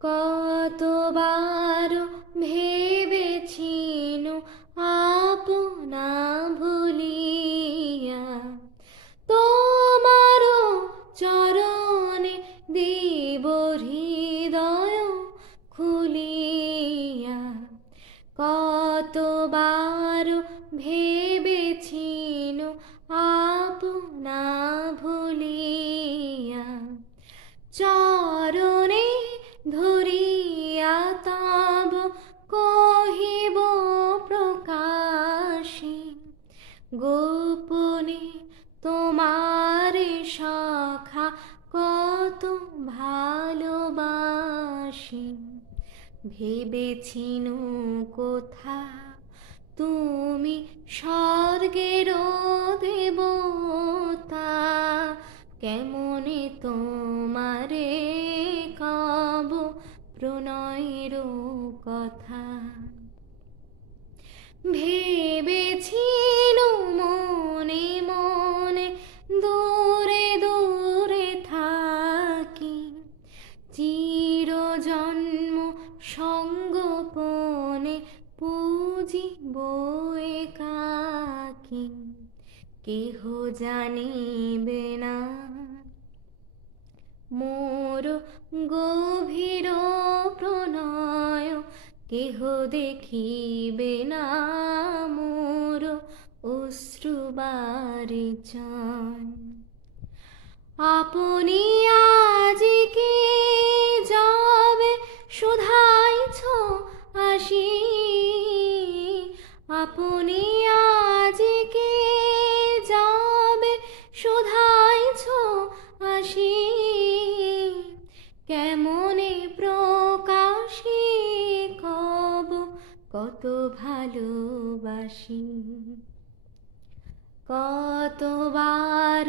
কতবার ভেবেছিনু আপনা ভুলিয়া, তোমার চরণে দেব হৃদয় খুলিয়া। কতবার ভেবেছিনু আপনা ভুলিয়া, চরণে ধরিয়া তব কহিব প্রকাশে, গোপনে তোমারে সখা কত ভালোবাসি। ভেবেছিনু কোথা তুমি স্বর্গের দেবতা, কেমনে তোমারে কব প্রণয়ের কথা। ভেবেছিনু মনে মনে দূরে দূরে থাকি, চিরজন্ম সঙ্গোপনে পুজিব একাকী। কেহ জানিবে না মোর গভীর প্রণয়, কেহ দেখিবে না মোর অশ্রুবারিচয়। আপনি আজিকে যাবে শুধাইছ আসি, আপনি আজিকে যাবে শুধাইছ আসি, কেমনে প্রকাশি কব কত ভালোবাসি। কতবার